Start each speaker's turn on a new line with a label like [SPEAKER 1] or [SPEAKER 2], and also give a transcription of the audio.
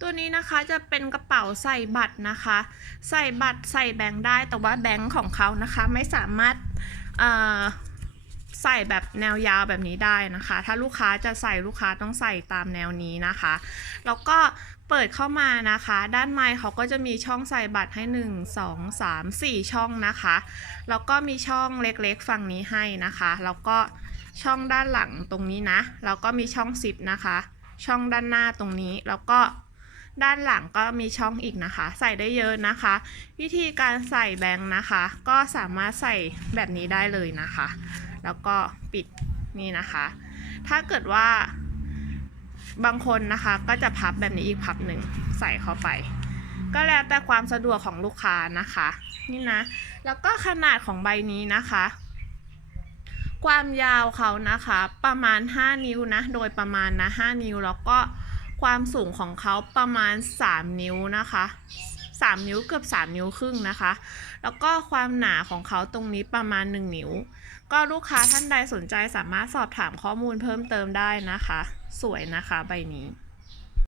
[SPEAKER 1] ตัวนี้นะคะจะเป็นกระเป๋าใส่บัตรนะคะ ใส่บัตรใส่แบงค์ได้แต่ว่าแบงค์ของเขานะคะไม่สามารถใส่แบบแนวยาวแบบนี้ได้นะคะ ถ้าลูกค้าจะใส่ลูกค้าต้องใส่ตามแนวนี้นะคะ แล้วก็เปิดเข้ามานะคะ ด้านในเขาก็จะมีช่องใส่บัตรให้ 1 2 3 4 ช่องนะคะ แล้วก็มีช่องเล็กๆฝั่งนี้ให้นะคะ แล้วก็ช่องด้านหลังตรงนี้นะ แล้วก็มีช่องซิปนะคะ ช่องด้านหน้าตรงนี้ แล้วก็ ด้านหลังก็มีช่องอีกนะคะ ใส่ได้เยอะนะคะ วิธีการใส่แบงค์นะคะ ก็สามารถใส่แบบนี้ได้เลยนะคะ แล้วก็ปิดนี่นะคะ ถ้าเกิดว่าบางคนนะคะก็จะพับแบบนี้อีกพับหนึ่งใส่เข้าไป ก็แล้วแต่ความสะดวกของลูกค้านะคะ นี่นะ แล้วก็ขนาดของใบนี้นะคะ ความยาวเขานะคะ ประมาณ 5 นิ้วนะ โดยประมาณนะ 5 นิ้วแล้วก็ ความสูงของเขาประมาณ 3 นิ้วนะคะ 3 นิ้วเกือบ 3 นิ้วครึ่งนะคะ แล้วก็ความหนาของเขาตรงนี้ประมาณ 1 นิ้ว ก็ลูกค้าท่านใดสนใจสามารถสอบถามข้อมูลเพิ่มเติมได้นะคะ สวยนะคะใบนี้